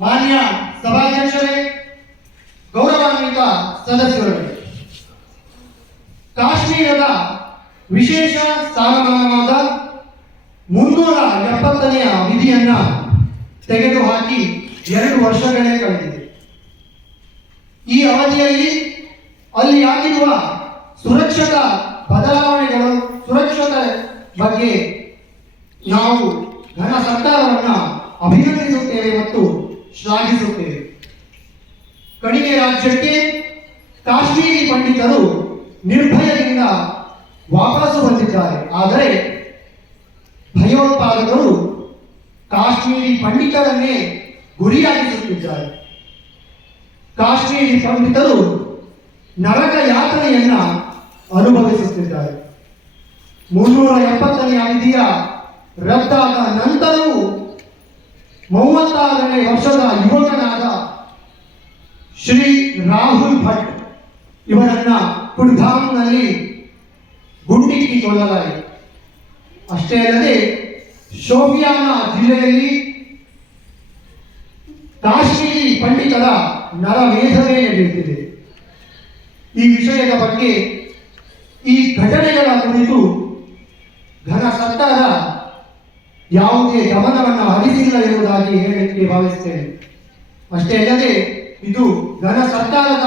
ಮಾನ್ಯ ಸಭಾಧ್ಯಕ್ಷರೇ, ಗೌರವಾನ್ವಿತ ಸದಸ್ಯರು, ಕಾಶ್ಮೀರದ ವಿಶೇಷ ಸ್ಥಾನಮಾನವಾದ 370ನೇ ವಿಧಿಯನ್ನ ತೆಗೆದುಹಾಕಿ 2 ವರ್ಷಗಳೇ ಕಳೆದಿದೆ. ಈ ಅವಧಿಯಲ್ಲಿ ಅಲ್ಲಿ ಆಗಿರುವ ಸುರಕ್ಷತಾ ಬದಲಾವಣೆಗಳು, ಸುರಕ್ಷತೆ ಬಗ್ಗೆ ನಾವು ಘನ ಸರ್ಕಾರವನ್ನ ಅಭಿನಂದಿಸುತ್ತೇವೆ ಮತ್ತು ಶ್ಲಾಘಿಸುತ್ತೇವೆ. ಕಣಿವೆ ರಾಜ್ಯಕ್ಕೆ ಕಾಶ್ಮೀರಿ ಪಂಡಿತರು ನಿರ್ಭಯದಿಂದ ವಾಪಸ್ಸು ಬಂದಿದ್ದಾರೆ. ಆದರೆ ಭಯೋತ್ಪಾದಕರು ಕಾಶ್ಮೀರಿ ಪಂಡಿತರನ್ನೇ ಗುರಿಯಾಗಿಸುತ್ತಿದ್ದಾರೆ. ಕಾಶ್ಮೀರಿ ಪಂಡಿತರು ನರಕ ಯಾತನೆಯನ್ನ ಅನುಭವಿಸುತ್ತಿದ್ದಾರೆ. 370ನೇ ವಿಧಿಯ ರದ್ದಾದ ನಂತರವೂ 36ನೇ ವರ್ಷದ ಯುವಕನಾದ ಶ್ರೀ ರಾಹುಲ್ ಭಟ್ ಇವರನ್ನ ಕುಲ್ಗಾಮ್ನಲ್ಲಿ ಗುಂಡಿಕ್ಕಿ ಕೊಲ್ಲಲಾಯಿತು. ಅಷ್ಟೇ ಅಲ್ಲದೆ ಶೋಪಿಯಾನ ಜಿಲ್ಲೆಯಲ್ಲಿ ಕಾಶ್ಮೀರಿ ಪಂಡಿತರ ನರಮೇಧವೇ ನಡೆಯುತ್ತಿದೆ. ಈ ವಿಷಯದ ಬಗ್ಗೆ, ಈ ಘಟನೆಗಳ ಕುರಿತು ಘನ ಸರ್ಕಾರ ಯಾವುದೇ ಗಮನವನ್ನು ಹರಿಸಿಲ್ಲ ಎನ್ನುವುದಾಗಿ ಹೇಳಲಿಕ್ಕೆ ಭಾವಿಸುತ್ತೇನೆ. ಅಷ್ಟೇ ಅಲ್ಲದೆ ಇದು ಘನ ಸರ್ಕಾರದ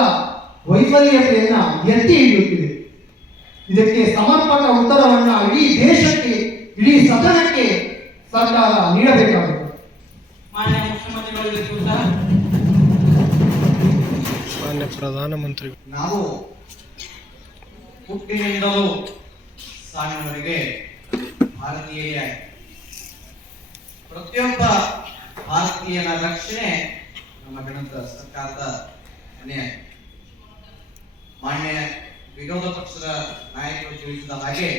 ವೈಫಲ್ಯತೆಯನ್ನ ಎತ್ತಿ ಹಿಡಿಯುತ್ತಿದೆ. ಇದಕ್ಕೆ ಸಮರ್ಪಕ ಉತ್ತರವನ್ನ ಇಡೀ ದೇಶಕ್ಕೆ, ಇಡೀ ಸದನಕ್ಕೆ ಸರ್ಕಾರ ನೀಡಬೇಕಾಗುತ್ತದೆ. ಮಾನ್ಯ ಮುಖ್ಯಮಂತ್ರಿಗಳಿಗೂ ಸಹ, ಮಾನ್ಯ ಪ್ರಧಾನಮಂತ್ರಿ, ನಾವು ಹುಟ್ಟಿನಿಂದಲೂ ಸಾವಿನವರೆಗೆ ಭಾರತೀಯರೇ. ಪ್ರತಿಯೊಬ್ಬ ಭಾರತೀಯನ ರಕ್ಷಣೆ ನಮ್ಮ ಗಣತ ಸರ್ಕಾರದ ಹೊಣೆ. ಮಾನ್ಯ ವಿರೋಧ ಪಕ್ಷದ ನಾಯಕರು ತಿಳಿಸಿದ ಹಾಗೆ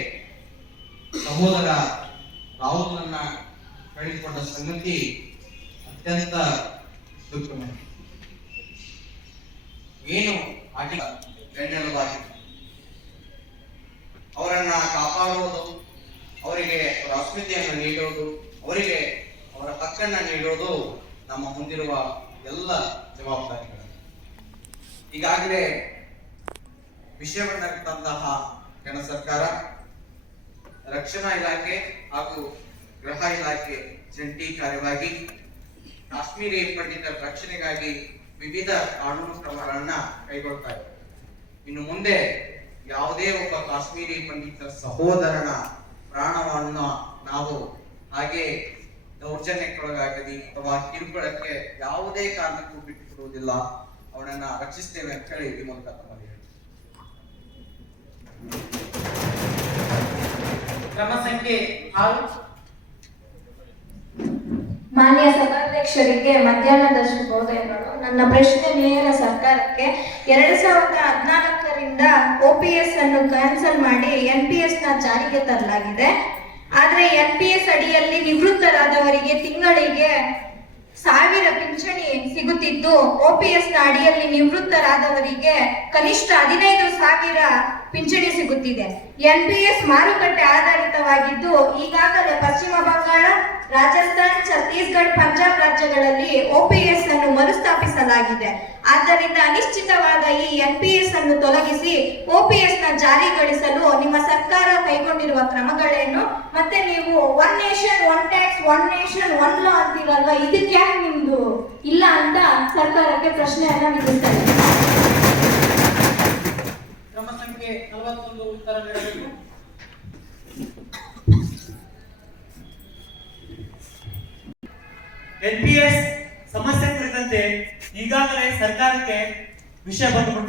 ಸಹೋದರ ರಾಹುಲ್ನನ್ನ ಕಳೆದುಕೊಂಡ ಸಂಗತಿ ಅತ್ಯಂತ ದುಃಖಮಯ. ಏನು ಆಟಿಕ ಬೆನ್ನೆಲುಬಾಗಿದೆ. ಅವರನ್ನ ಕಾಪಾಡುವುದು, ಅವರಿಗೆ ಅವರ ಅಸ್ಮಿತೆಯನ್ನು ನೀಡುವುದು, ಅವರಿಗೆ ಅವರ ಹಕ್ಕನ್ನ ನೀಡುವುದು ನಮ್ಮ ಮುಂದಿರುವ ಎಲ್ಲ ಜವಾಬ್ದಾರಿಗಳು. ಈಗಾಗಲೇ ವಿಷಯವನ್ನಂತಹ ಕೇಂದ್ರ ಸರ್ಕಾರ, ರಕ್ಷಣಾ ಇಲಾಖೆ ಹಾಗೂ ಗೃಹ ಇಲಾಖೆ ಜಂಟಿ ಕಾರ್ಯವಾಗಿ ಕಾಶ್ಮೀರಿ ಪಂಡಿತರ ರಕ್ಷಣೆಗಾಗಿ ವಿವಿಧ ಕಾನೂನು ಕ್ರಮಗಳನ್ನ ಕೈಗೊಳ್ತಾ ಇದೆ. ಇನ್ನು ಮುಂದೆ ಯಾವುದೇ ಒಬ್ಬ ಕಾಶ್ಮೀರಿ ಪಂಡಿತರ ಸಹೋದರನ ಪ್ರಾಣವನ್ನು ನಾವು ಹಾಗೆ ದೌರ್ಜನ್ಯಕ್ಕೊಳಗಾಗಲಿ ಅಥವಾ ಕಿರುಕುಳಕ್ಕೆ ಯಾವುದೇ ಕಾರಣಕ್ಕೂ ಬಿಟ್ಟುಕೊಡುವುದಿಲ್ಲ. ಅವನನ್ನ ರಕ್ಷಿಸ್ತೇವೆ ಅಂತ ಹೇಳಿ ಈ ಮೂಲಕ ತಮ್ಮಲ್ಲಿ ಕ್ರಮ ಸಂಖ್ಯೆ 6. ಮಾನ್ಯ ಸಭಾಧ್ಯಕ್ಷರಿಗೆ ಮಧ್ಯಾಹ್ನದ ಶುಭೋದಯಗಳು. ನನ್ನ ಪ್ರಶ್ನೆ ನೇರ ಸರ್ಕಾರಕ್ಕೆ. 2014ರಿಂದ OPS ಅನ್ನು ಕ್ಯಾನ್ಸಲ್ ಮಾಡಿ NPS ನ ಜಾರಿಗೆ ತರಲಾಗಿದೆ. ಆದ್ರೆ NPS ಅಡಿಯಲ್ಲಿ ನಿವೃತ್ತರಾದವರಿಗೆ ತಿಂಗಳಿಗೆ 1000 ಪಿಂಚಣಿ ಸಿಗುತ್ತಿದ್ದು, OPS ನ ಅಡಿಯಲ್ಲಿ ನಿವೃತ್ತರಾದವರಿಗೆ ಕನಿಷ್ಠ 15,000 ಪಿಂಚಣಿ ಸಿಗುತ್ತಿದೆ. NPS ಮಾರುಕಟ್ಟೆ ಆಧಾರಿತವಾಗಿದ್ದು, ಈಗಾಗಲೇ ಪಶ್ಚಿಮ ಬಂಗಾಳ, ರಾಜಸ್ಥಾನ್, ಛತ್ತೀಸ್ಗಢ, ಪಂಜಾಬ್ ರಾಜ್ಯಗಳಲ್ಲಿ OPS ಅನ್ನು ಮರುಸ್ಥಾಪಿಸಲಾಗಿದೆ. ಆದ್ದರಿಂದ ಅನಿಶ್ಚಿತವಾದ ಈ NPS ಅನ್ನು ತೊಲಗಿಸಿ OPS ನ ಜಾರಿಗೊಳಿಸಲು ನಿಮ್ಮ ಸರ್ಕಾರ ಕೈಗೊಂಡಿರುವ ಕ್ರಮಗಳೇನು? ಮತ್ತೆ ನೀವು one nation one tax, one nation one law ಅಂತೀರಲ್ವಾ, ಇದಕ್ಕೆ ಯಾಕೆ ನಿಮ್ದು ಇಲ್ಲ ಅಂತ ಸರ್ಕಾರಕ್ಕೆ ಪ್ರಶ್ನೆಯನ್ನ ನೀಡುತ್ತಾರೆ. ಕ್ರಮ ಸಂಖ್ಯೆ 41 ಉತ್ತರ ನೀಡಬೇಕು. NPS ಸಮಸ್ಯೆ ಕುರಿತಂತೆ ಈಗಾಗಲೇ ಸರ್ಕಾರಕ್ಕೆ ವಿಷಯ ಬಂದುಬಿಟ್ಟಿದೆ.